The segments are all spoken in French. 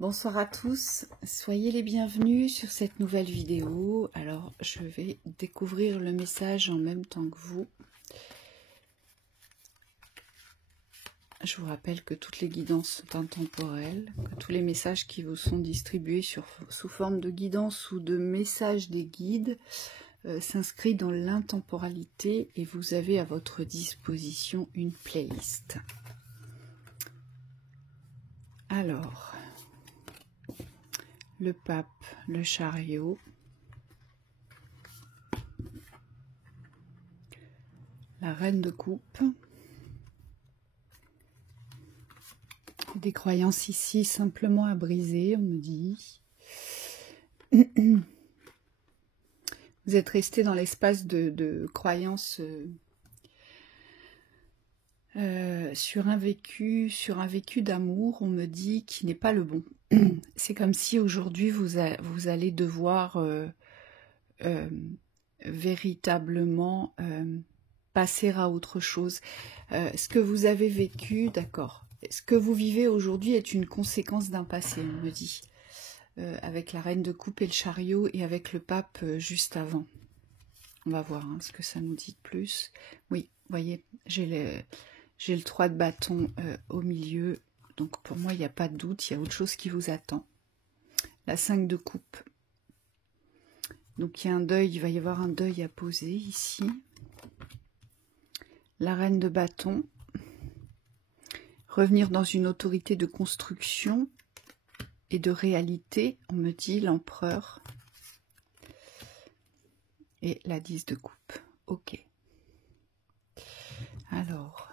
Bonsoir à tous, soyez les bienvenus sur cette nouvelle vidéo. Alors, je vais découvrir le message en même temps que vous. Je vous rappelle que toutes les guidances sont intemporelles, que tous les messages qui vous sont distribués sous forme de guidance ou de messages des guides s'inscrivent dans l'intemporalité et vous avez à votre disposition une playlist. Alors, le pape, le chariot, la reine de coupe, des croyances ici simplement à briser, on me dit. Vous êtes resté dans l'espace de croyances sur un vécu d'amour, on me dit, qui n'est pas le bon. C'est comme si aujourd'hui vous allez devoir véritablement passer à autre chose. Ce que vous avez vécu, d'accord. Ce que vous vivez aujourd'hui est une conséquence d'un passé, on me dit. Avec la reine de coupe et le chariot et avec le pape juste avant. On va voir ce que ça nous dit de plus. Oui, vous voyez, j'ai le 3 de bâton au milieu. Donc pour moi, il n'y a pas de doute, il y a autre chose qui vous attend. La 5 de coupe. Donc il y a un deuil, il va y avoir un deuil à poser ici. La reine de bâton. Revenir dans une autorité de construction et de réalité, on me dit l'empereur. Et la 10 de coupe. Ok. Alors,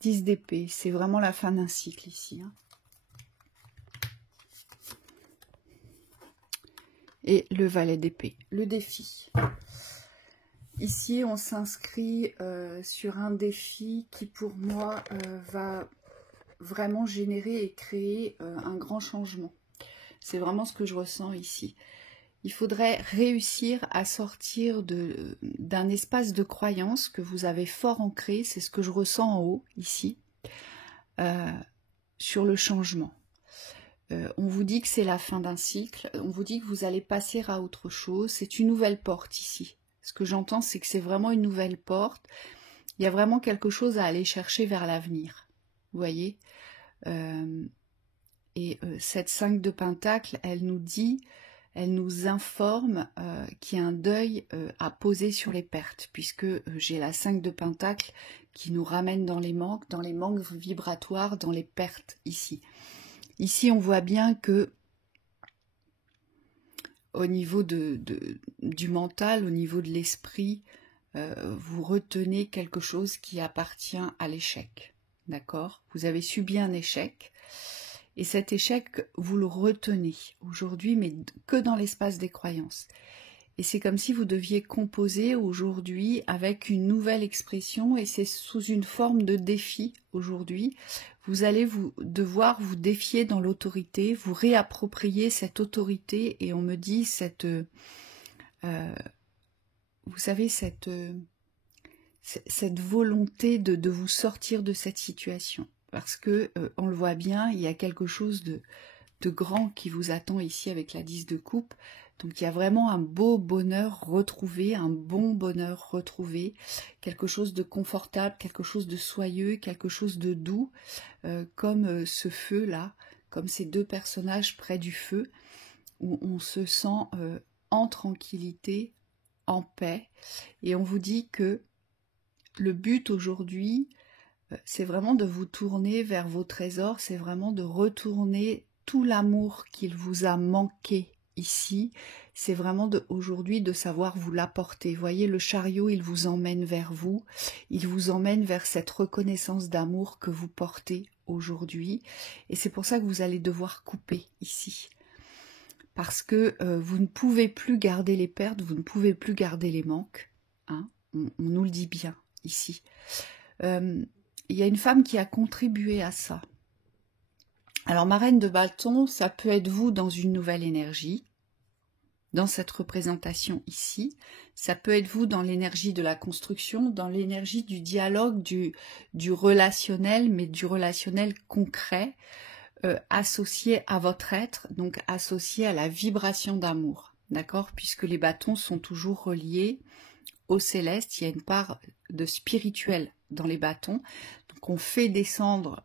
10 d'épée, c'est vraiment la fin d'un cycle ici. Et le valet d'épée, le défi. Ici, on s'inscrit sur un défi qui, pour moi, va vraiment générer et créer un grand changement. C'est vraiment ce que je ressens ici. Il faudrait réussir à sortir d'un espace de croyance que vous avez fort ancré, c'est ce que je ressens en haut, ici, sur le changement. On vous dit que c'est la fin d'un cycle, on vous dit que vous allez passer à autre chose, c'est une nouvelle porte ici. Ce que j'entends, c'est que c'est vraiment une nouvelle porte, il y a vraiment quelque chose à aller chercher vers l'avenir, vous voyez. Cette 5 de pentacle, elle nous informe qu'il y a un deuil à poser sur les pertes, puisque j'ai la 5 de pentacle qui nous ramène dans les manques vibratoires, dans les pertes ici. Ici, on voit bien que au niveau du mental, au niveau de l'esprit, vous retenez quelque chose qui appartient à l'échec. D'accord? Vous avez subi un échec. Et cet échec, vous le retenez aujourd'hui, mais que dans l'espace des croyances. Et c'est comme si vous deviez composer aujourd'hui avec une nouvelle expression, et c'est sous une forme de défi aujourd'hui. Vous allez devoir vous défier dans l'autorité, vous réapproprier cette autorité, et on me dit vous savez, cette volonté de vous sortir de cette situation. Parce que, on le voit bien, il y a quelque chose de grand qui vous attend ici avec la 10 de coupe. Donc il y a vraiment un beau bonheur retrouvé, un bon bonheur retrouvé, quelque chose de confortable, quelque chose de soyeux, quelque chose de doux, comme ce feu-là, comme ces deux personnages près du feu, où on se sent en tranquillité, en paix. Et on vous dit que le but aujourd'hui, c'est vraiment de vous tourner vers vos trésors, c'est vraiment de retourner tout l'amour qu'il vous a manqué ici, c'est vraiment aujourd'hui de savoir vous l'apporter. Vous voyez, le chariot, il vous emmène vers vous, il vous emmène vers cette reconnaissance d'amour que vous portez aujourd'hui, et c'est pour ça que vous allez devoir couper ici. Parce que vous ne pouvez plus garder les pertes, vous ne pouvez plus garder les manques, on nous le dit bien ici. Il y a une femme qui a contribué à ça. Alors, ma reine de bâton, ça peut être vous dans une nouvelle énergie, dans cette représentation ici. Ça peut être vous dans l'énergie de la construction, dans l'énergie du dialogue, du relationnel, mais du relationnel concret. associé à votre être, donc associé à la vibration d'amour, d'accord? Puisque les bâtons sont toujours reliés au céleste, il y a une part de spirituel dans les bâtons, donc on fait descendre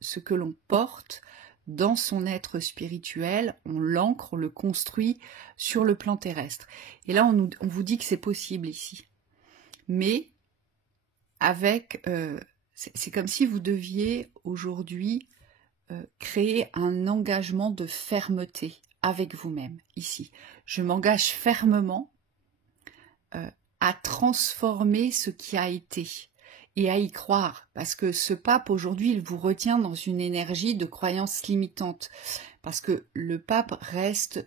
ce que l'on porte dans son être spirituel, on l'ancre, on le construit sur le plan terrestre. Et là, on vous dit que c'est possible ici. Mais avec... c'est comme si vous deviez aujourd'hui créer un engagement de fermeté avec vous-même, ici. Je m'engage fermement à transformer ce qui a été et à y croire, parce que ce pape aujourd'hui il vous retient dans une énergie de croyance limitante, parce que le pape reste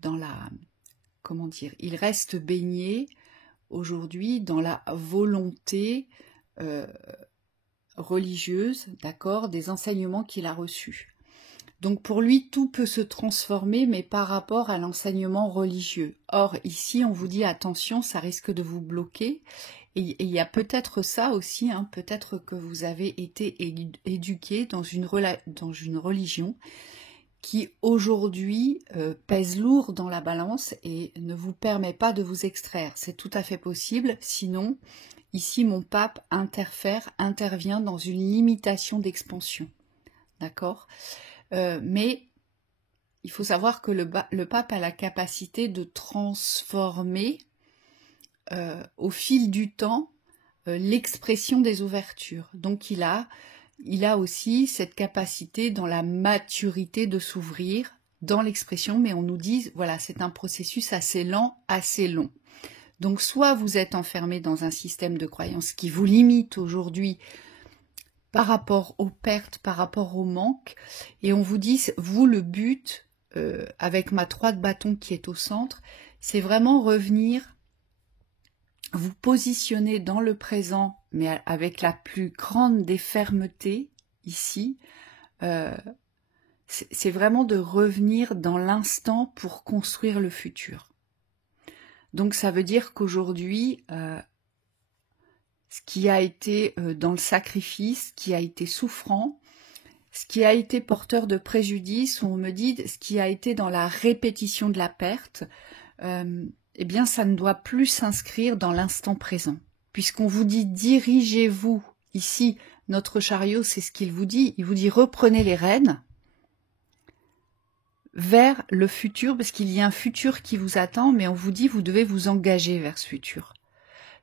dans la, comment dire, il reste baigné aujourd'hui dans la volonté religieuse, d'accord, des enseignements qu'il a reçus. Donc pour lui, tout peut se transformer, mais par rapport à l'enseignement religieux. Or, ici, on vous dit, attention, ça risque de vous bloquer. Et il y a peut-être ça aussi, hein, peut-être que vous avez été éduqué dans une religion qui aujourd'hui pèse lourd dans la balance et ne vous permet pas de vous extraire. C'est tout à fait possible, sinon, ici, mon pape intervient dans une limitation d'expansion. D'accord ? Mais il faut savoir que le pape a la capacité de transformer au fil du temps l'expression des ouvertures. Donc il a aussi cette capacité dans la maturité de s'ouvrir dans l'expression, mais on nous dit, voilà, c'est un processus assez lent, assez long. Donc soit vous êtes enfermé dans un système de croyance qui vous limite aujourd'hui par rapport aux pertes, par rapport au manque, et on vous dit, vous, le but, avec ma 3 de bâton qui est au centre, c'est vraiment revenir, vous positionner dans le présent, mais avec la plus grande des fermetés, ici, c'est vraiment de revenir dans l'instant pour construire le futur. Donc ça veut dire qu'aujourd'hui, ce qui a été dans le sacrifice, ce qui a été souffrant, ce qui a été porteur de préjudice, ou on me dit ce qui a été dans la répétition de la perte, eh bien ça ne doit plus s'inscrire dans l'instant présent. Puisqu'on vous dit dirigez-vous, ici notre chariot c'est ce qu'il vous dit, il vous dit reprenez les rênes vers le futur, parce qu'il y a un futur qui vous attend, mais on vous dit vous devez vous engager vers ce futur.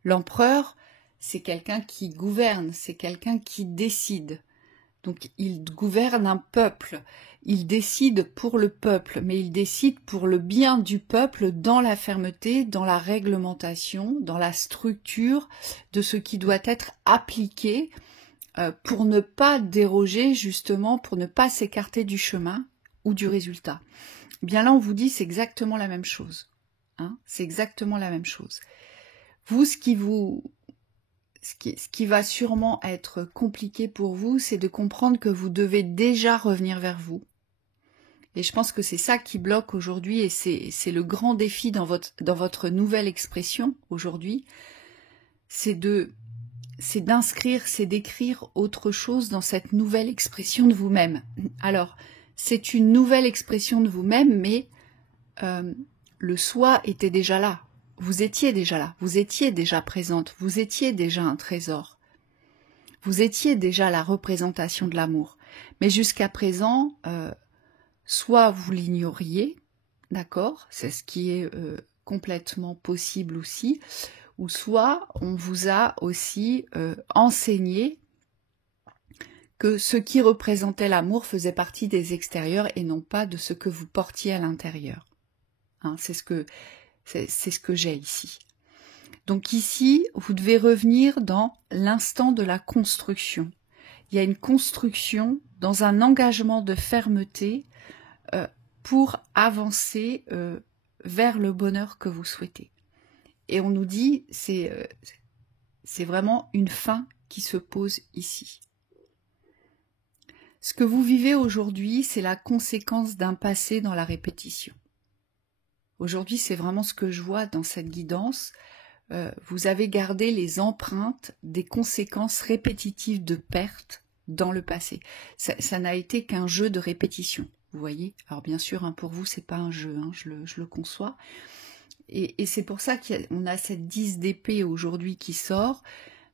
L'empereur, c'est quelqu'un qui gouverne, c'est quelqu'un qui décide. Donc il gouverne un peuple, il décide pour le peuple, mais il décide pour le bien du peuple dans la fermeté, dans la réglementation, dans la structure de ce qui doit être appliqué pour ne pas déroger justement, pour ne pas s'écarter du chemin ou du résultat. Bien là on vous dit c'est exactement la même chose. Hein, c'est exactement la même chose. Vous, ce qui va sûrement être compliqué pour vous, c'est de comprendre que vous devez déjà revenir vers vous. Et je pense que c'est ça qui bloque aujourd'hui, et c'est le grand défi dans votre nouvelle expression aujourd'hui, c'est d'inscrire, c'est d'écrire autre chose dans cette nouvelle expression de vous-même. Alors, c'est une nouvelle expression de vous-même, mais le soi était déjà là. Vous étiez déjà là, vous étiez déjà présente, vous étiez déjà un trésor. Vous étiez déjà la représentation de l'amour. Mais jusqu'à présent, soit vous l'ignoriez, d'accord, c'est ce qui est complètement possible aussi, ou soit on vous a aussi enseigné que ce qui représentait l'amour faisait partie des extérieurs et non pas de ce que vous portiez à l'intérieur. Hein, c'est ce que j'ai ici. Donc ici, vous devez revenir dans l'instant de la construction. Il y a une construction dans un engagement de fermeté pour avancer vers le bonheur que vous souhaitez. Et on nous dit, c'est vraiment une fin qui se pose ici. Ce que vous vivez aujourd'hui, c'est la conséquence d'un passé dans la répétition. Aujourd'hui, c'est vraiment ce que je vois dans cette guidance. Vous avez gardé les empreintes des conséquences répétitives de perte dans le passé. Ça n'a été qu'un jeu de répétition, vous voyez. Alors bien sûr, hein, pour vous, c'est pas un jeu, hein, je le conçois. Et c'est pour ça qu'on a cette 10 d'épée aujourd'hui qui sort,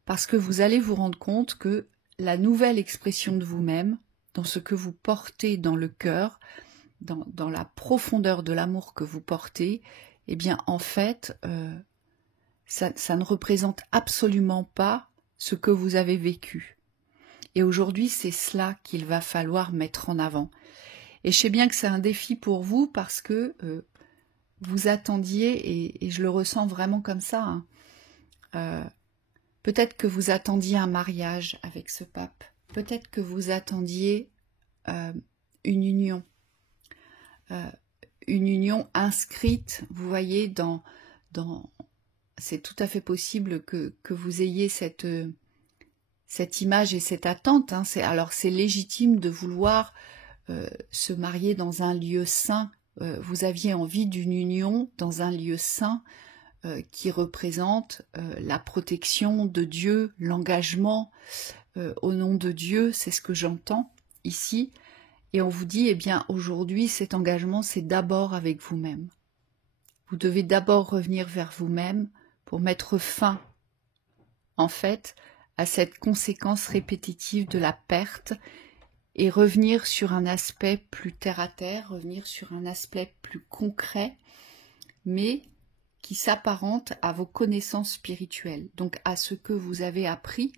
parce que vous allez vous rendre compte que la nouvelle expression de vous-même, dans ce que vous portez dans le cœur, dans la profondeur de l'amour que vous portez, eh bien en fait, ça ne représente absolument pas ce que vous avez vécu. Et aujourd'hui, c'est cela qu'il va falloir mettre en avant. Et je sais bien que c'est un défi pour vous parce que vous attendiez, et je le ressens vraiment comme ça, hein, peut-être que vous attendiez un mariage avec ce pape, peut-être que vous attendiez une union inscrite, vous voyez, c'est tout à fait possible que vous ayez cette image et cette attente, hein. Alors c'est légitime de vouloir se marier dans un lieu saint. Vous aviez envie d'une union dans un lieu saint qui représente la protection de Dieu, l'engagement au nom de Dieu, c'est ce que j'entends ici. Et on vous dit, eh bien aujourd'hui cet engagement c'est d'abord avec vous-même. Vous devez d'abord revenir vers vous-même pour mettre fin, en fait, à cette conséquence répétitive de la perte et revenir sur un aspect plus terre-à-terre, revenir sur un aspect plus concret, mais qui s'apparente à vos connaissances spirituelles, donc à ce que vous avez appris,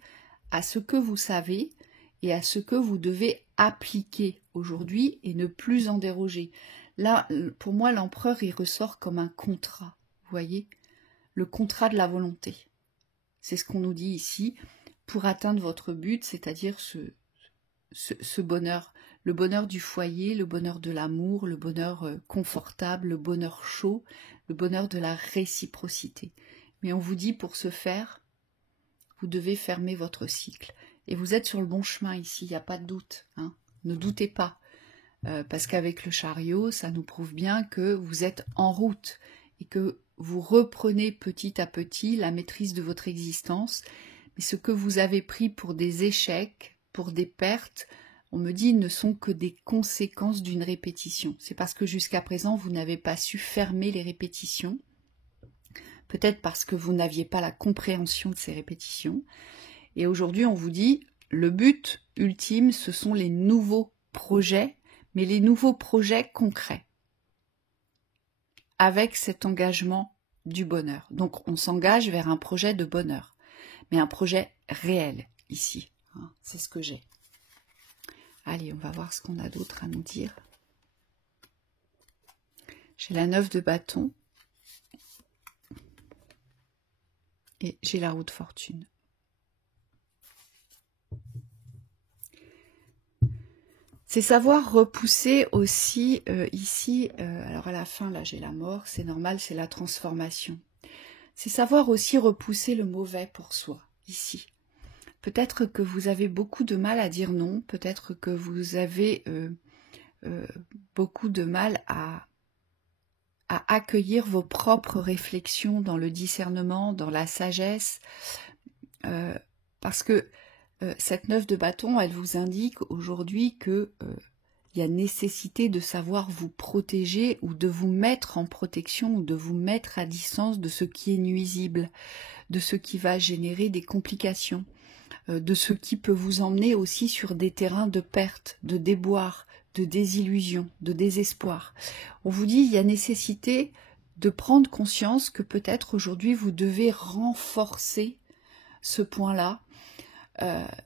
à ce que vous savez et à ce que vous devez appliquer aujourd'hui et ne plus en déroger. Là, pour moi, l'empereur, il ressort comme un contrat, vous voyez, le contrat de la volonté. C'est ce qu'on nous dit ici, pour atteindre votre but, c'est-à-dire ce bonheur, le bonheur du foyer, le bonheur de l'amour, le bonheur confortable, le bonheur chaud, le bonheur de la réciprocité. Mais on vous dit, pour ce faire, vous devez fermer votre cycle. Et vous êtes sur le bon chemin ici, il n'y a pas de doute, hein. Ne doutez pas, parce qu'avec le chariot, ça nous prouve bien que vous êtes en route et que vous reprenez petit à petit la maîtrise de votre existence. Mais ce que vous avez pris pour des échecs, pour des pertes, on me dit, ne sont que des conséquences d'une répétition. C'est parce que jusqu'à présent, vous n'avez pas su fermer les répétitions. Peut-être parce que vous n'aviez pas la compréhension de ces répétitions. Et aujourd'hui, on vous dit, le but ultime, ce sont les nouveaux projets, mais les nouveaux projets concrets, avec cet engagement du bonheur. Donc, on s'engage vers un projet de bonheur, mais un projet réel, ici. Hein, c'est ce que j'ai. Allez, on va voir ce qu'on a d'autre à nous dire. J'ai la 9 de bâton. Et j'ai la roue de fortune. C'est savoir repousser aussi ici, alors à la fin, là j'ai la mort, c'est normal, c'est la transformation. C'est savoir aussi repousser le mauvais pour soi, ici. Peut-être que vous avez beaucoup de mal à dire non, peut-être que vous avez beaucoup de mal à accueillir vos propres réflexions dans le discernement, dans la sagesse, parce que cette 9 de bâton, elle vous indique aujourd'hui que il y a nécessité de savoir vous protéger ou de vous mettre en protection ou de vous mettre à distance de ce qui est nuisible, de ce qui va générer des complications, de ce qui peut vous emmener aussi sur des terrains de perte, de déboire, de désillusion, de désespoir. On vous dit il y a nécessité de prendre conscience que peut-être aujourd'hui vous devez renforcer ce point-là.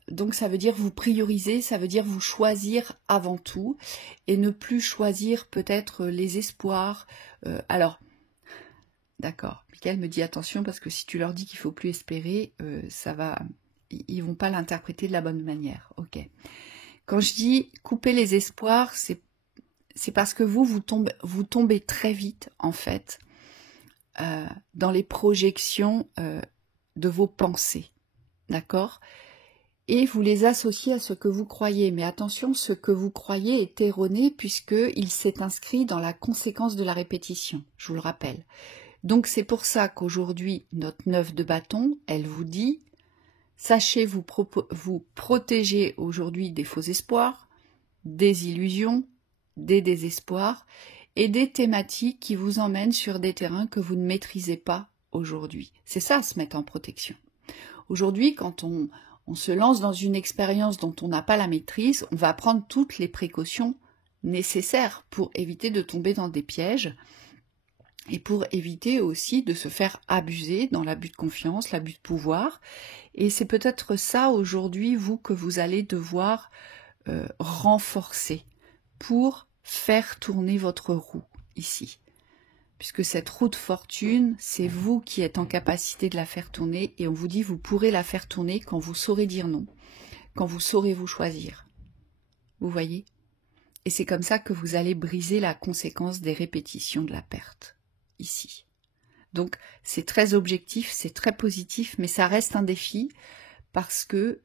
Donc ça veut dire vous prioriser, ça veut dire vous choisir avant tout et ne plus choisir peut-être les espoirs. Alors, d'accord, Michael me dit attention parce que si tu leur dis qu'il ne faut plus espérer, ils vont pas l'interpréter de la bonne manière. Ok. Quand je dis couper les espoirs, c'est parce que vous tombez très vite en fait dans les projections de vos pensées, d'accord ? Et vous les associez à ce que vous croyez. Mais attention, ce que vous croyez est erroné puisqu'il s'est inscrit dans la conséquence de la répétition, je vous le rappelle. Donc c'est pour ça qu'aujourd'hui, notre 9 de bâton, elle vous dit Sachez vous protéger aujourd'hui des faux espoirs, des illusions, des désespoirs et des thématiques qui vous emmènent sur des terrains que vous ne maîtrisez pas aujourd'hui. C'est ça, se mettre en protection. Aujourd'hui, quand on se lance dans une expérience dont on n'a pas la maîtrise, on va prendre toutes les précautions nécessaires pour éviter de tomber dans des pièges et pour éviter aussi de se faire abuser dans l'abus de confiance, l'abus de pouvoir. Et c'est peut-être ça aujourd'hui, vous, que vous allez devoir renforcer pour faire tourner votre roue ici. Puisque cette roue de fortune, c'est vous qui êtes en capacité de la faire tourner, et on vous dit vous pourrez la faire tourner quand vous saurez dire non, quand vous saurez vous choisir. Vous voyez? Et c'est comme ça que vous allez briser la conséquence des répétitions de la perte, ici. Donc c'est très objectif, c'est très positif, mais ça reste un défi, parce que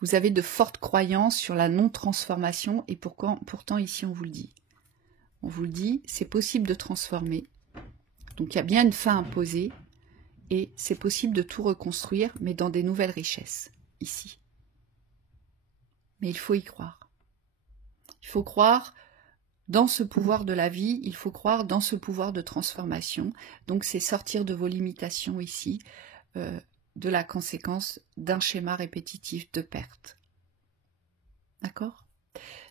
vous avez de fortes croyances sur la non-transformation, et pourtant ici on vous le dit. On vous le dit, c'est possible de transformer. Donc il y a bien une fin imposée et c'est possible de tout reconstruire, mais dans des nouvelles richesses, ici. Mais il faut y croire. Il faut croire dans ce pouvoir de la vie, il faut croire dans ce pouvoir de transformation. Donc c'est sortir de vos limitations ici, de la conséquence d'un schéma répétitif de perte. D'accord ?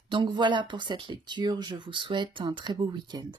Donc voilà pour cette lecture, je vous souhaite un très beau week-end.